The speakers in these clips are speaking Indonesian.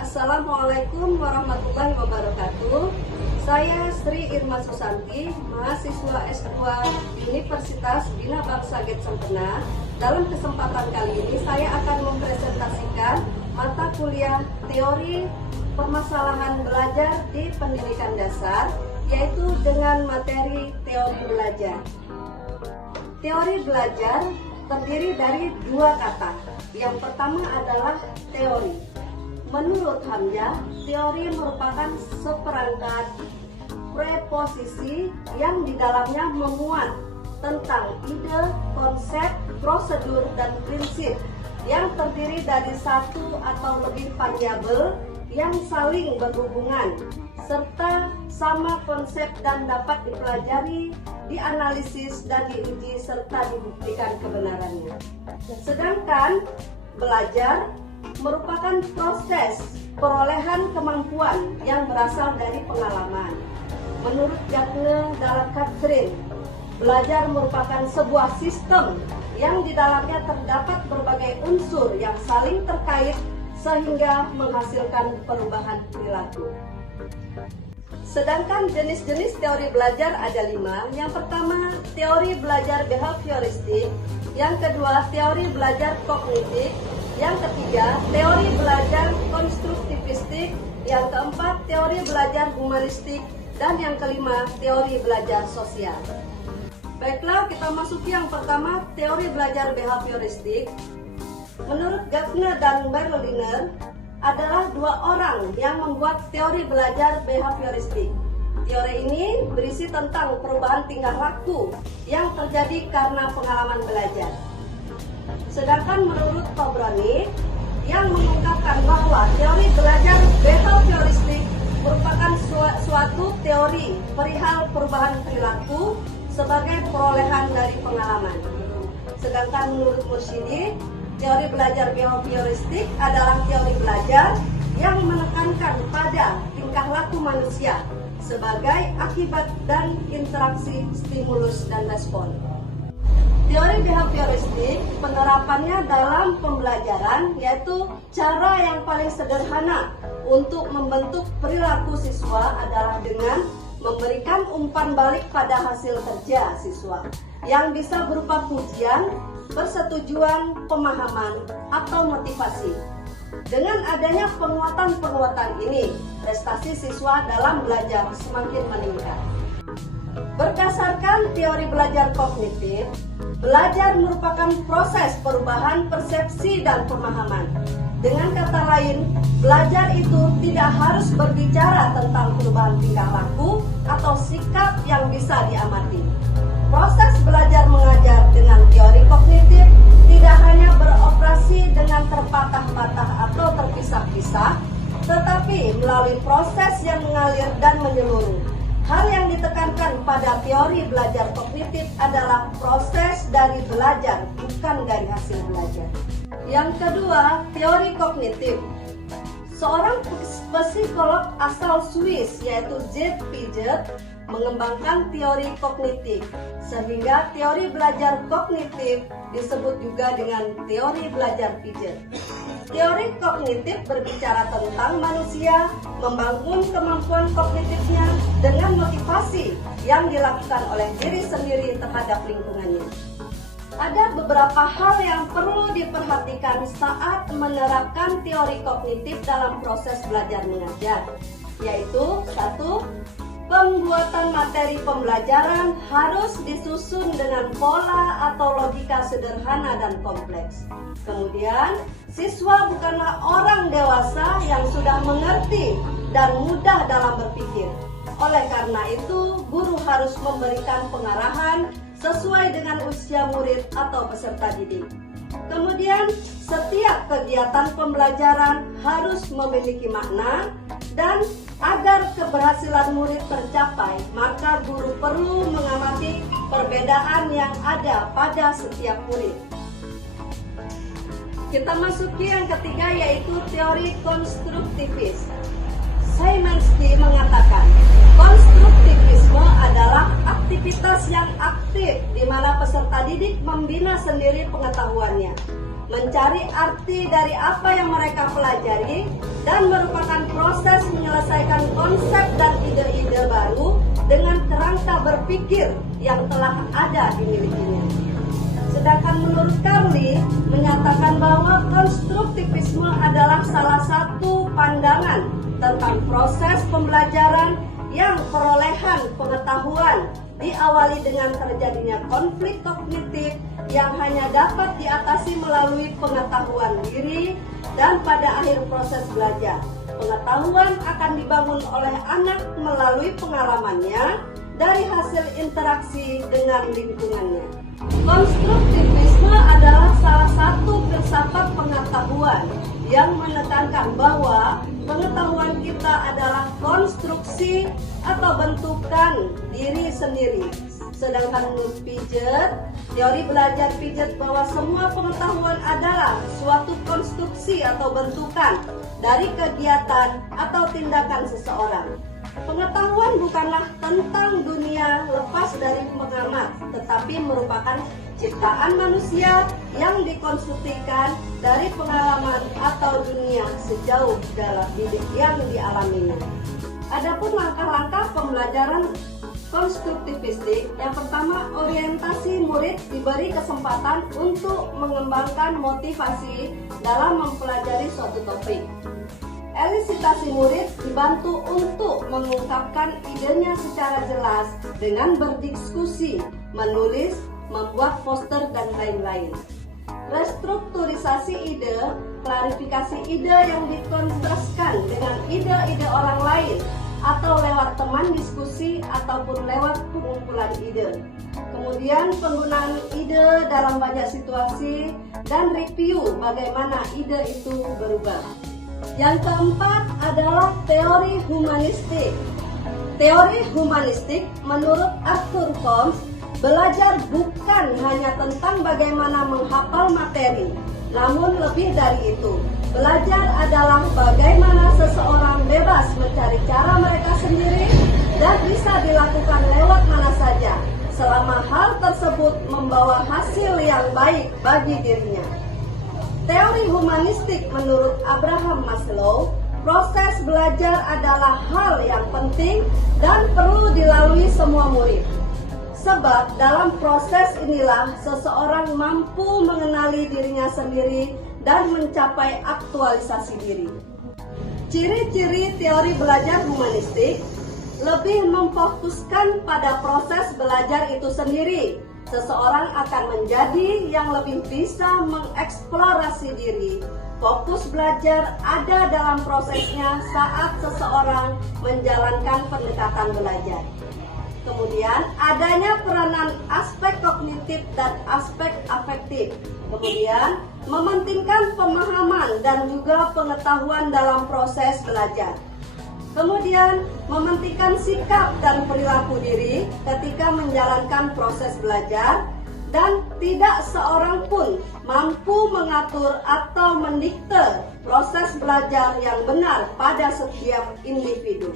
Assalamualaikum warahmatullahi wabarakatuh. Saya Sri Irma Susanti, mahasiswa S2 Universitas Bina Bangsa Get Sempena. Dalam kesempatan kali ini saya akan mempresentasikan mata kuliah teori permasalahan belajar di pendidikan dasar, yaitu dengan materi teori belajar. Teori belajar terdiri dari dua kata. Yang pertama adalah teori. Menurut Hamzah, teori merupakan seperangkat preposisi yang di dalamnya memuat tentang ide, konsep, prosedur, dan prinsip yang terdiri dari satu atau lebih variabel yang saling berhubungan serta sama konsep dan dapat dipelajari, dianalisis, dan diuji serta dibuktikan kebenarannya. Sedangkan belajar merupakan proses perolehan kemampuan yang berasal dari pengalaman. Menurut Gagne dalam Katrin, belajar merupakan sebuah sistem yang di dalamnya terdapat berbagai unsur yang saling terkait sehingga menghasilkan perubahan perilaku. Sedangkan jenis-jenis teori belajar ada 5. Yang pertama, teori belajar behavioristik. Yang kedua, teori belajar kognitif. Yang ketiga, teori belajar konstruktivistik. Yang keempat, teori belajar humanistik. Dan yang kelima, teori belajar sosial. Baiklah, kita masuki yang pertama, teori belajar behavioristik. Menurut Gagne dan Berliner, adalah dua orang yang membuat teori belajar behavioristik. Teori ini berisi tentang perubahan tingkah laku yang terjadi karena pengalaman belajar. Sedangkan menurut Tobrani yang mengungkapkan bahwa teori belajar behavioristik merupakan suatu teori perihal perubahan perilaku sebagai perolehan dari pengalaman. Sedangkan menurut Mursyidi, teori belajar behavioristik adalah teori belajar yang menekankan pada tingkah laku manusia sebagai akibat dan interaksi stimulus dan respon. Teori behavioristik penerapannya dalam pembelajaran yaitu cara yang paling sederhana untuk membentuk perilaku siswa adalah dengan memberikan umpan balik pada hasil kerja siswa yang bisa berupa pujian, persetujuan, pemahaman, atau motivasi. Dengan adanya penguatan-penguatan ini, prestasi siswa dalam belajar semakin meningkat. Berdasarkan teori belajar kognitif, belajar merupakan proses perubahan persepsi dan pemahaman. Dengan kata lain, belajar itu tidak harus berbicara tentang perubahan tingkah laku atau sikap yang bisa diamati. Proses belajar mengajar dengan teori kognitif tidak hanya beroperasi dengan terpatah-patah atau terpisah-pisah, tetapi melalui proses yang mengalir dan menyeluruh. Hal yang ditekankan pada teori belajar kognitif adalah proses dari belajar, bukan dari hasil belajar. Yang kedua, teori kognitif. Seorang psikolog asal Swiss yaitu Z. Piaget mengembangkan teori kognitif, sehingga teori belajar kognitif disebut juga dengan teori belajar Piaget. Teori kognitif berbicara tentang manusia membangun kemampuan kognitifnya dengan motivasi yang dilakukan oleh diri sendiri terhadap lingkungannya. Ada beberapa hal yang perlu diperhatikan saat menerapkan teori kognitif dalam proses belajar mengajar, yaitu 1. Pembuatan materi pembelajaran harus disusun dengan pola atau logika sederhana dan kompleks. Kemudian, siswa bukanlah orang dewasa yang sudah mengerti dan mudah dalam berpikir. Oleh karena itu, guru harus memberikan pengarahan sesuai dengan usia murid atau peserta didik. Kemudian, setiap kegiatan pembelajaran harus memiliki makna dan agar keberhasilan murid tercapai, maka guru perlu mengamati perbedaan yang ada pada setiap murid. Kita masuki yang ketiga yaitu teori konstruktivis. Szymanski mengatakan, konstruktivisme adalah aktivitas yang aktif di mana peserta didik membina sendiri pengetahuannya, mencari arti dari apa yang mereka pelajari, dan merupakan proses menyelesaikan konsep dan ide-ide baru dengan kerangka berpikir yang telah ada dimilikinya. Sedangkan menurut Carly menyatakan bahwa konstruktivisme adalah salah satu pandangan tentang proses pembelajaran yang perolehan pengetahuan diawali dengan terjadinya konflik kognitif yang hanya dapat diatasi melalui pengetahuan diri, dan pada akhir proses belajar, pengetahuan akan dibangun oleh anak melalui pengalamannya dari hasil interaksi dengan lingkungannya. Konstruktivisme adalah salah satu filsafat pengetahuan yang menekankan bahwa pengetahuan kita adalah konstruksi atau bentukan diri sendiri. Sedangkan menurut Piaget, teori belajar Piaget bahwa semua pengetahuan adalah suatu konstruksi atau bentukan dari kegiatan atau tindakan seseorang. Pengetahuan bukanlah tentang dunia lepas dari pengamat, tetapi merupakan ciptaan manusia yang dikonstruksikan dari pengalaman atau dunia sejauh dalam hidup yang dialaminya. Adapun langkah-langkah pembelajaran konstruktivistik, yang pertama, orientasi murid diberi kesempatan untuk mengembangkan motivasi dalam mempelajari suatu topik. Elisitasi murid dibantu untuk mengungkapkan idenya secara jelas dengan berdiskusi, menulis, membuat poster, dan lain-lain. Restrukturisasi ide, klarifikasi ide yang dikontraskan dengan ide-ide orang lain atau lewat teman diskusi ataupun lewat pengumpulan ide. Kemudian penggunaan ide dalam banyak situasi dan review bagaimana ide itu berubah. Yang keempat adalah teori humanistik. Teori humanistik menurut Arthur Holmes belajar bukan hanya tentang bagaimana menghafal materi, namun lebih dari itu. Belajar adalah bagaimana seseorang bebas mencari cara mereka sendiri dan bisa dilakukan lewat mana saja, selama hal tersebut membawa hasil yang baik bagi dirinya. Teori humanistik menurut Abraham Maslow, proses belajar adalah hal yang penting dan perlu dilalui semua murid. Sebab dalam proses inilah seseorang mampu mengenali dirinya sendiri dan mencapai aktualisasi diri. Ciri-ciri teori belajar humanistik lebih memfokuskan pada proses belajar itu sendiri. Seseorang akan menjadi yang lebih bisa mengeksplorasi diri. Fokus belajar ada dalam prosesnya saat seseorang menjalankan pendekatan belajar. Kemudian adanya peranan aspek kognitif dan aspek afektif. Kemudian mementingkan pemahaman dan juga pengetahuan dalam proses belajar. Kemudian mementingkan sikap dan perilaku diri ketika menjalankan proses belajar, dan tidak seorang pun mampu mengatur atau mendikte proses belajar yang benar pada setiap individu.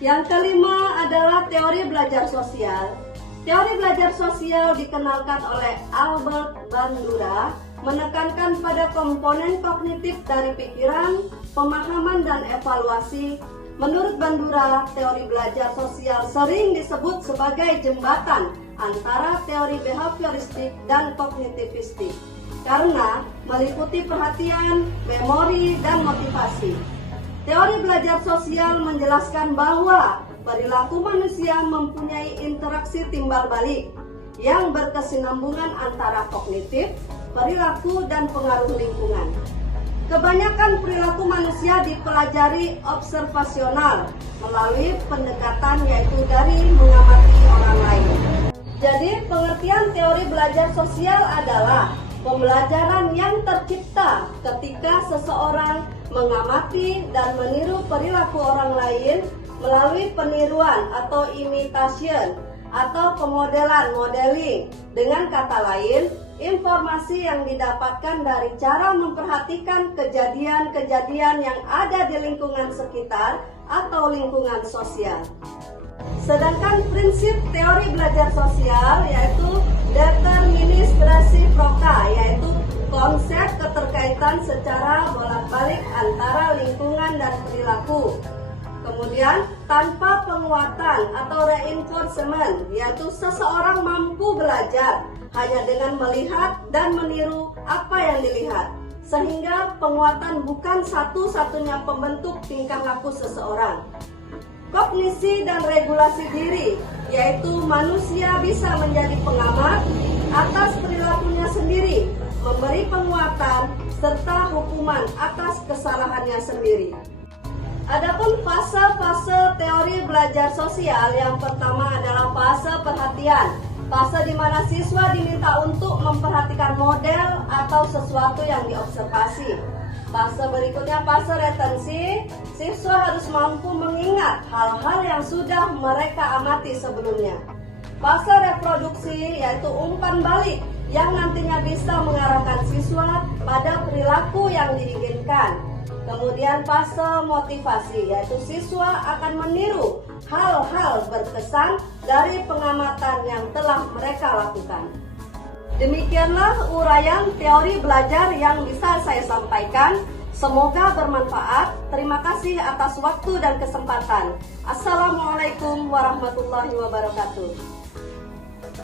Yang kelima adalah teori belajar sosial. Teori belajar sosial dikenalkan oleh Albert Bandura, menekankan pada komponen kognitif dari pikiran, pemahaman, dan evaluasi. Menurut Bandura, teori belajar sosial sering disebut sebagai jembatan antara teori behavioristik dan kognitivistik karena meliputi perhatian, memori, dan motivasi. Teori belajar sosial menjelaskan bahwa perilaku manusia mempunyai interaksi timbal balik yang berkesinambungan antara kognitif, perilaku, dan pengaruh lingkungan. Kebanyakan perilaku manusia dipelajari observasional melalui pendekatan yaitu dari mengamati orang lain. Jadi pengertian teori belajar sosial adalah pembelajaran yang tercipta ketika seseorang mengamati dan meniru perilaku orang lain melalui peniruan atau imitation atau pemodelan modeling. Dengan kata lain, informasi yang didapatkan dari cara memperhatikan kejadian-kejadian yang ada di lingkungan sekitar atau lingkungan sosial. Sedangkan prinsip teori belajar sosial yaitu determinis resiproka, yaitu konsep keterkaitan secara bolak-balik antara lingkungan dan perilaku. Kemudian, tanpa penguatan atau reinforcement, yaitu seseorang mampu belajar hanya dengan melihat dan meniru apa yang dilihat. Sehingga penguatan bukan satu-satunya pembentuk tingkah laku seseorang. Kognisi dan regulasi diri, yaitu manusia bisa menjadi pengamat atas perilakunya sendiri, memberi penguatan, serta hukuman atas kesalahannya sendiri. Adapun fase-fase teori belajar sosial, yang pertama adalah fase perhatian. Fase di mana siswa diminta untuk memperhatikan model atau sesuatu yang diobservasi. Fase berikutnya fase retensi. Siswa harus mampu mengingat hal-hal yang sudah mereka amati sebelumnya. Fase reproduksi, yaitu umpan balik yang nantinya bisa mengarahkan siswa pada perilaku yang diinginkan. Kemudian fase motivasi, yaitu siswa akan meniru hal-hal berkesan dari pengamatan yang telah mereka lakukan. Demikianlah uraian teori belajar yang bisa saya sampaikan. Semoga bermanfaat. Terima kasih atas waktu dan kesempatan. Assalamualaikum warahmatullahi wabarakatuh.